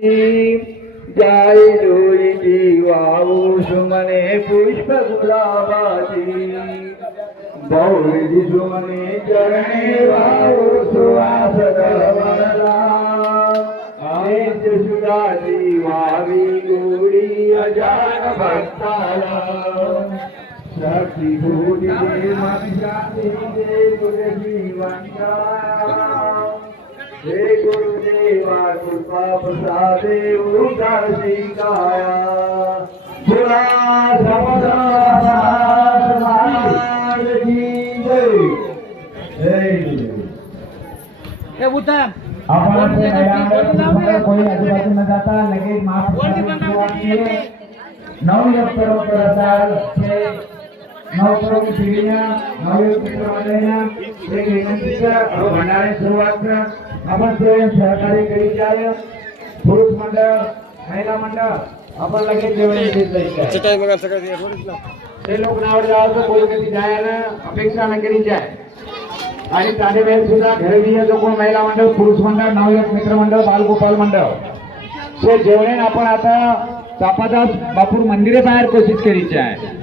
जाय डोळी वाहू सुमने पुष्प गुलाबाची बहुविधी सुमने चरणे वाहू सुवास दळवळला नित्य सुधाची वावी गोडी अजान भक्ताला साक्षी गोडी मनशांती तुझी वंशा हे गुरुदेवा कृपा प्रसादे उदासी काया बुरा समाधान की जय उत्तम आपण कोई आजूबाजू न जाता लगेच माफ नऊ नवतरुण पिढीनं नवयुवक मित्रमंडळींना एक विनंतीच्या भंडारे सुरुवात आपण सहकार्य करीत जाय पुरुष मंडळ महिला मंडळ आपण लगेच जेवण ते लोक नाव जायचं कोणी कधी जायला अपेक्षा न करी जाय आणि साधे वेळ सुद्धा घरगीय जो कोण महिला मंडळ पुरुष मंडळ नवयुवक मित्रमंडळ बालगोपाल मंडळ ते जेवणे आपण आता चापादास बापूर मंदिरे बाहेर कोशिश करीचे आहे